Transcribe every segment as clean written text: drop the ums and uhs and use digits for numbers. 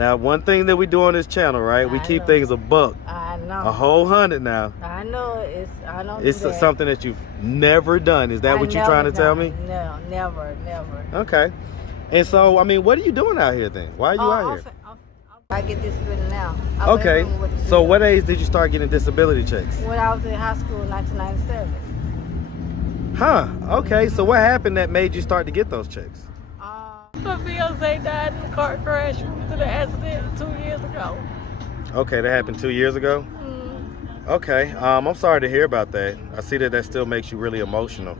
Now, one thing that we do on this channel, right? We keep things a buck. I know. A whole 100 now. I know. It's something that you've never done. Is that what you're trying to tell me? No, never. Okay. And so, I mean, what are you doing out here then? Why are you out here? I get disability now. Okay. So what age did you start getting disability checks? When I was in high school in 1997. Huh. Okay. So what happened that made you start to get those checks? My fiance died in a car crash to the accident 2 years ago. Okay, that happened 2 years ago? Okay. I'm sorry to hear about that. I see that still makes you really emotional.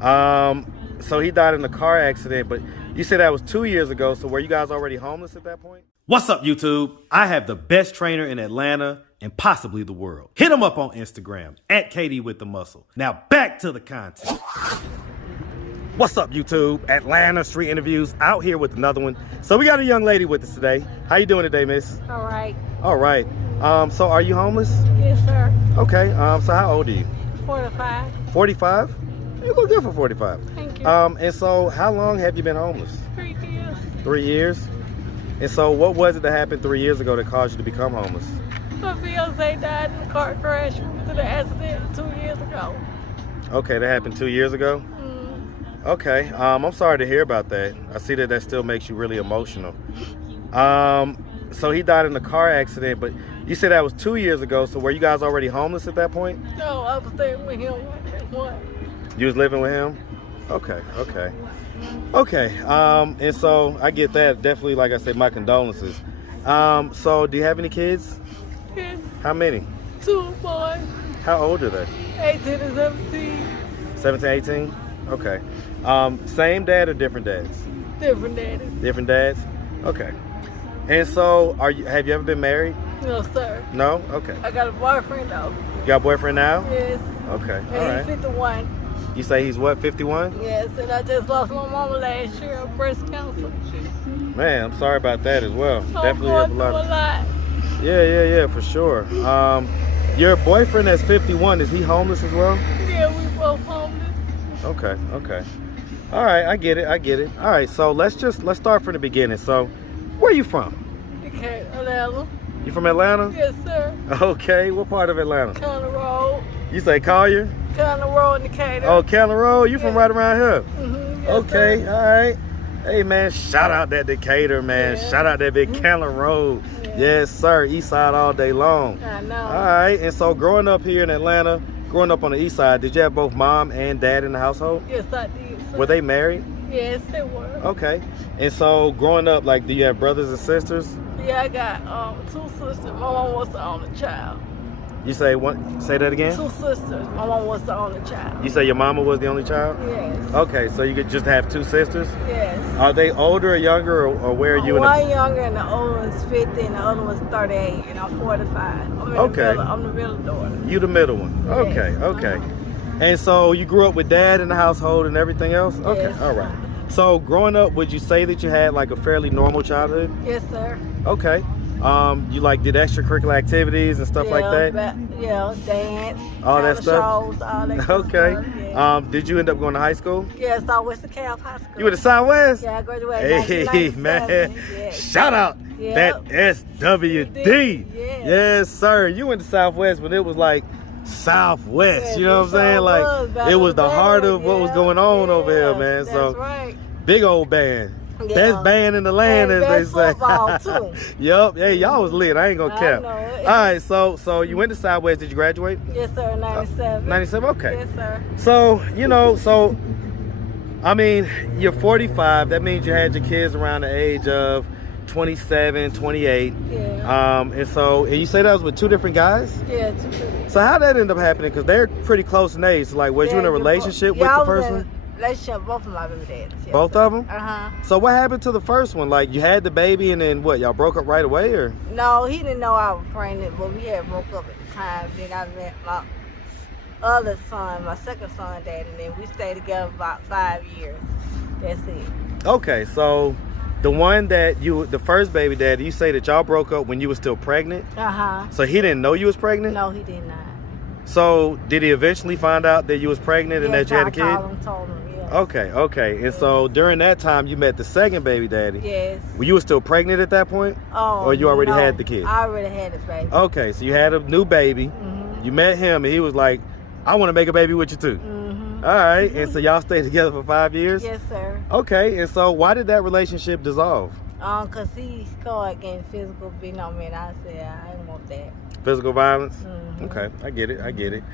So he died in a car accident, but you said that was 2 years ago, so were you guys already homeless at that point? What's up, YouTube? I have the best trainer in Atlanta and possibly the world. Hit him up on Instagram, @KDWithTheMuscle. Now back to the content. What's up, YouTube? Atlanta Street Interviews out here with another one. So we got a young lady with us today. How you doing today, miss? All right. All right. So are you homeless? Yes, sir. Okay. So how old are you? 45. 45? You look good for 45. Thank you. And so how long have you been homeless? 3 years. 3 years? And so what was it that happened 3 years ago that caused you to become homeless? My fiance died in a car crash to the accident 2 years ago. Okay, that happened 2 years ago? Okay, I'm sorry to hear about that. I see that still makes you really emotional. So he died in a car accident, but you said that was 2 years ago, so were you guys already homeless at that point? No, I was staying with him. You was living with him? Okay. And so I get that. Definitely, like I said, my condolences. So do you have any kids? Yes. How many? 2 boys. How old are they? 18 and 17. 17, 18? Okay. Same dad or different dads? Different daddies. Different dads? Okay. And so have you ever been married? No, sir. No? Okay. I got a boyfriend though. You got a boyfriend now? Yes. Okay. And All right. he's 51. You say he's what, 51? Yes, and I just lost my mama last year of breast cancer. Man, I'm sorry about that as well. So Definitely I'm have going through a lot. Yeah, for sure. Your boyfriend that's 51, is he homeless as well? Yeah, we both homeless. Okay. All right, I get it. All right, so let's start from the beginning. So, where are you from? Okay, Atlanta. You from Atlanta? Yes, sir. Okay, what part of Atlanta? County Road. You say Collier? County Road in Decatur. Oh, County Road. You from right around here? Yes, Okay, sir. all right. Hey, man, shout out that Decatur, man. Yeah. Shout out that big County Road. Yeah. Yes, sir. East side all day long. I know. All right, and so growing up here in Atlanta, growing up on the east side, did you have both mom and dad in the household? Yes, I did, sir. Were they married? Yes, they were. Okay. And so growing up, like, do you have brothers and sisters? Yeah, I got 2 sisters. My mom was the only child. You say what? Say that again? 2 sisters. My mom was the only child. You say your mama was the only child? Yes. Okay, so you could just have 2 sisters? Yes. Are they older or younger, or where are you in One younger and the older one's 50 and the other one's 38 and I'm 45. I'm the middle daughter. You the middle one. Yes. Okay. And so you grew up with dad in the household and everything else? Okay, Yes. all right. So growing up, would you say that you had like a fairly normal childhood? Yes, sir. Okay. You like did extracurricular activities and stuff like that? Yeah, dance, All that stuff? shows, all that Okay. stuff. Yeah. Did you end up going to high school? Yes, I went to Cal High School. You went to Southwest? Yeah, I graduated Hey, 1997. man. Yes. Shout out Yep. that SWD. Yes. Yes, sir. You went to Southwest when it was like Southwest. Yes, you know what I'm saying? Like, back it was in the heart day. of what was going on over here, man. That's So, right. big old band. Yeah. Best band in the land, And as they best say. football, too. Yup. Hey, y'all was lit. I ain't gonna I cap. know it. All right, so you went to Southwest. Did you graduate? Yes, sir, 97. 97? Okay. Yes, sir. So, I mean, you're 45. That means you had your kids around the age of 27, 28. Yeah. And you say that was with 2 different guys? Yeah, 2 people. So how'd that end up happening? Because they're pretty close in age. So, like, was you in a relationship with the first one? Relationship, both of my baby daddies. Yes, Both sir. of them? Uh-huh. So what happened to the first one? Like, you had the baby and then what? Y'all broke up right away, or? No, he didn't know I was pregnant, but we had broke up at the time. Then I met my other son, my second son, dad, and then we stayed together about 5 years. That's it. Okay, so the one that the first baby daddy, you say that y'all broke up when you were still pregnant? Uh-huh. So he didn't know you was pregnant? No, he did not. So did he eventually find out that you was pregnant and that you had a kid? I called him, told him, yeah. Yes. Okay. And Yes. so during that time, you met the second baby daddy. Yes. Were you still pregnant at that point? Oh, or you already no. had the kid? I already had the baby. Okay, so you had a new baby. You met him, and he was like, I want to make a baby with you too. All right, and so y'all stayed together for 5 years? Yes, sir. Okay, and so why did that relationship dissolve? Cause he started getting physical, beating on me, and I said I didn't want that. Physical violence? Okay, I get it.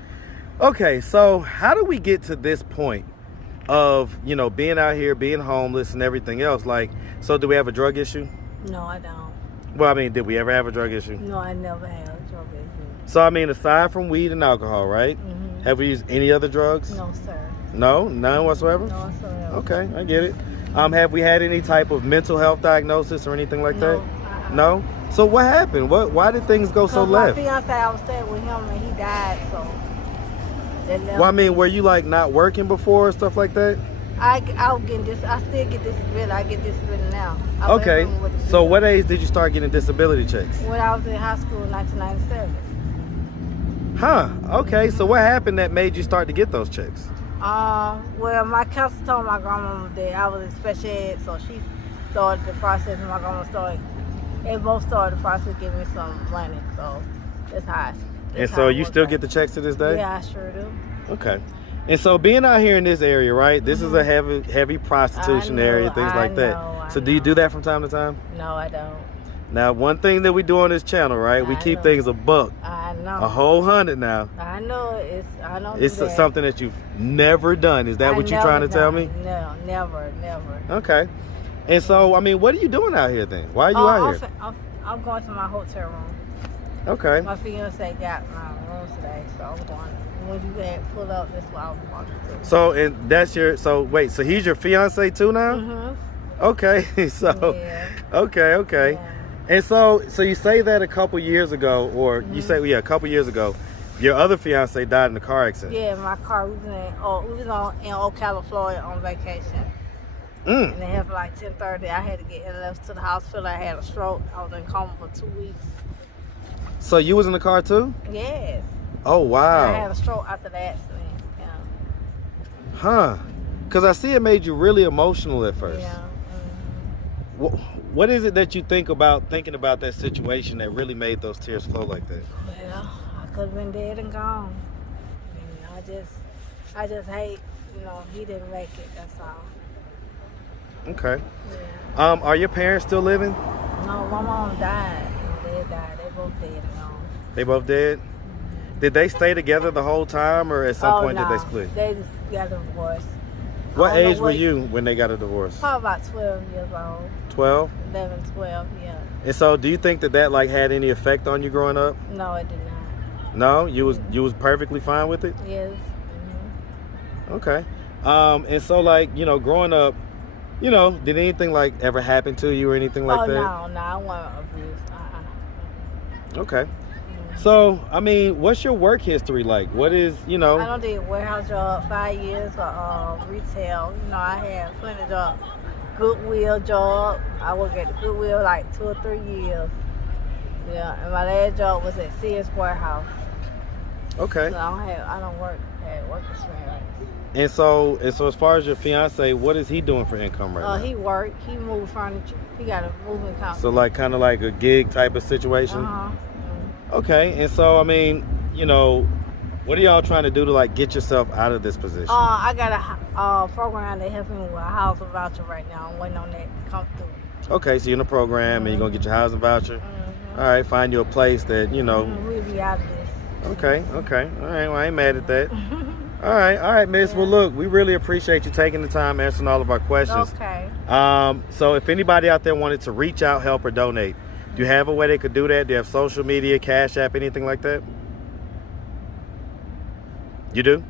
Okay, so how do we get to this point of, you know, being out here, being homeless and everything else? Like, so do we have a drug issue? No, I don't. Well, I mean, did we ever have a drug issue? No, I never had a drug issue. So, I mean, aside from weed and alcohol, right? Have we used any other drugs? No, sir. No? None whatsoever? No whatsoever. Okay, I get it. Have we had any type of mental health diagnosis or anything like that? No? So what happened? Why did things go so left? My fiance, I was staying with him and he died, so. Well, I mean, were you like not working before or stuff like that? I was getting this. I still get disability. I get disability now. Okay. So what age did you start getting disability checks? When I was in high school in 1997. Huh. Okay. So what happened that made you start to get those checks? Well, my counselor told my grandmama that I was in special ed, so she started the process, and my grandma started. They both started the process, giving me some money. So that's how. And so you still get the checks to this day? Yeah, I sure do. Okay. And so being out here in this area, right? This is a heavy prostitution area, things like that. So do you do that from time to time? No, I don't. Now, one thing that we do on this channel, right? We keep things a buck. I know. A whole 100 now. I know. It's something that you've never done. Is that what you're trying to tell me? No, never. Okay. And so, I mean, what are you doing out here then? Why are you out here? I'm going to my hotel room. Okay. My fiance got my room today, so I'm going. When you get pulled up, that's why I'm walking to. So, and that's your, so wait, so he's your fiance too now? Okay. So, yeah. Okay. Yeah. And so you say that a couple years ago, or you say, a couple years ago, your other fiance died in a car accident. Yeah, my car, we was in Ocala, Florida on vacation. And they had for like 10:30. I had to get left to the hospital. I had a stroke. I was in coma for 2 weeks. So you was in the car too? Yes. Oh, wow. I had a stroke after the accident. Yeah. Huh. Because I see it made you really emotional at first. Yeah. What is it that you thinking about that situation that really made those tears flow like that? Well, I could have been dead and gone. And I just hate, he didn't make it, that's all. Okay. Yeah. Are your parents still living? No, my mom died. They died. They both dead and gone. They both dead? Did they stay together the whole time, or at some point did they split? They just got divorced. What age were you when they got a divorce? Probably about 12 years old. 12? 11, 12, yeah. And so do you think that like had any effect on you growing up? No, it did not. No? You was perfectly fine with it? Yes. Okay. And so like, growing up, did anything like ever happen to you or anything like that? Oh, no, I wasn't abused. Okay. So, I mean, what's your work history like? What is, I don't do a warehouse job, 5 years, retail. I had plenty of jobs. Goodwill job. I worked at the Goodwill like 2 or 3 years. Yeah, and my last job was at Sears Warehouse. Okay. So I don't work experience. And so as far as your fiance, what is he doing for income right now? He worked. He moved furniture. He got a moving company. So like kind of like a gig type of situation? Okay. And so, I mean, what are y'all trying to do to like get yourself out of this position? I got a program that helps me with a housing voucher right now. I'm waiting on that to come through. Okay, so you're in a program and you're going to get your housing voucher? All right, find you a place that, We'll be out of this. Okay. All right, well, I ain't mad at that. All right, miss. Yeah. Well, look, we really appreciate you taking the time answering all of our questions. Okay. So if anybody out there wanted to reach out, help, or donate, do you have a way they could do that? Do you have social media, Cash App, anything like that? You do?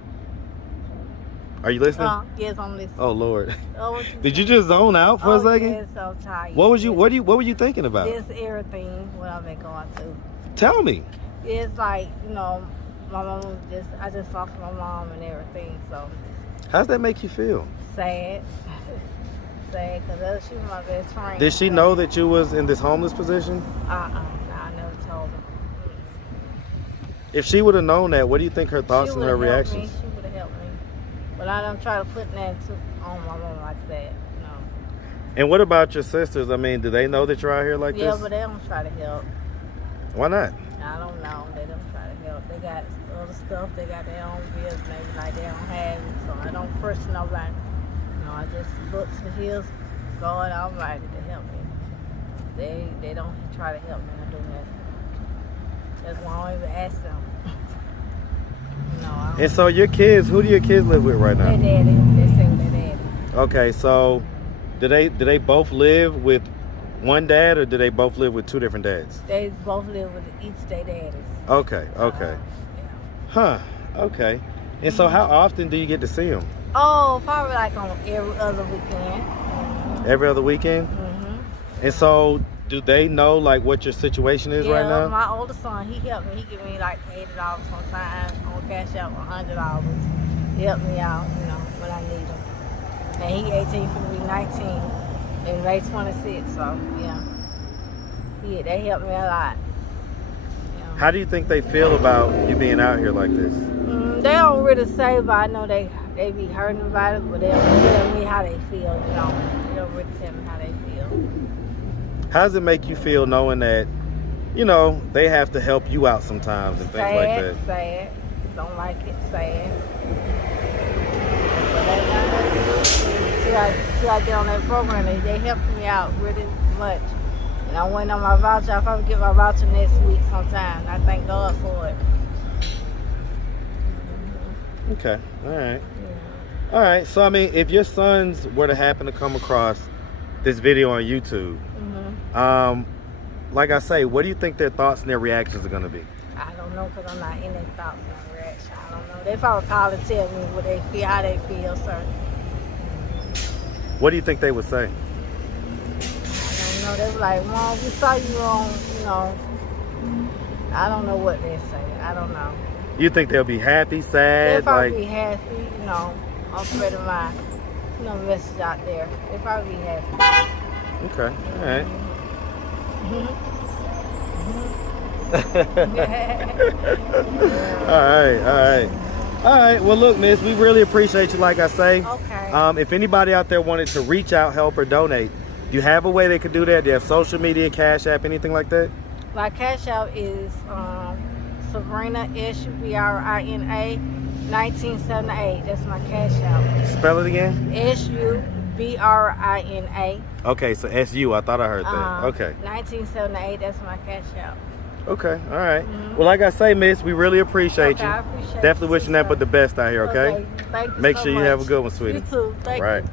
Are you listening? Yes, I'm listening. Oh Lord. You Did you just zone out for a second? Yes, I'm tired. What were you thinking about? It's everything what I've been going through. Tell me. It's like, my mom I just lost my mom and everything, so. How's that make you feel? Sad. Sad, because she was my best friend. Did she know that you was in this homeless position? No, I never told her. If she would have known that, what do you think her thoughts and her reactions? She would have helped me. But I don't try to put that into on my mom like that. No. And what about your sisters? I mean, do they know that you're out here like Yeah, this? but they don't try to help. Why not? I don't know. They don't try to help. They got other stuff. They got their own bills. Maybe like they don't have it. So I don't question nobody. No, I just look to the hills. God Almighty to help me. They don't try to help me or do nothing. That's why I don't even ask them. No, I don't. And so your kids, who do your kids live with right They now? daddy. They stay with their daddy. Okay, so do they both live with one dad, or do they both live with two different dads? They both live with each their daddies. Okay, okay. Yeah. Huh, okay. And so how often do you get to see them? Oh, probably like on every other weekend. Every other weekend? Mm-hmm. And so do they know like what your situation is right now? My oldest son, he helped me. He give me like $80 sometimes on Cash App, $100. He helped me out, when I need him. And he 18 for me 19, and Ray 26. So yeah, they helped me a lot. How do you think they feel about you being out here like this? They don't really say, but I know they be hurting about it. But they don't tell me how they feel. They don't really tell me how they feel. How does it make you feel knowing that, they have to help you out sometimes and things like that? Sad. Don't like it. Sad. But till I get on that program, they helped me out really much. And I went on my voucher. I'll probably get my voucher next week sometime. I thank God for it. Okay, all right. Yeah. All right, so I mean, if your sons were to happen to come across this video on YouTube, like I say, what do you think their thoughts and their reactions are going to be? I don't know, because I'm not in their thoughts and reaction. I don't know. They probably call and tell me what they feel, how they feel, sir. What do you think they would say? I don't know. They were like, Mom, we saw you on, I don't know what they say. I don't know. You think they'll be happy, sad? They'll probably be happy, I'm spreading my, message out there. They'll probably be happy. Okay, all right. All right. Well, look, miss, we really appreciate you, like I say. Okay. If anybody out there wanted to reach out, help, or donate, do you have a way they could do that? Do you have social media, Cash App, anything like that? My Cash App is Sabrina, SUBRINA, 1978. That's my Cash App. Spell it again. SUBRINA. Okay, so SU. I thought I heard that. Okay. 1978. That's my Cash App. Okay, all right. Well, like I say, miss, we really appreciate you. I appreciate Definitely you, wishing that but the best out here, okay? Thank you Make so sure you much. have a good one, sweetie. You too. Thank Right. you.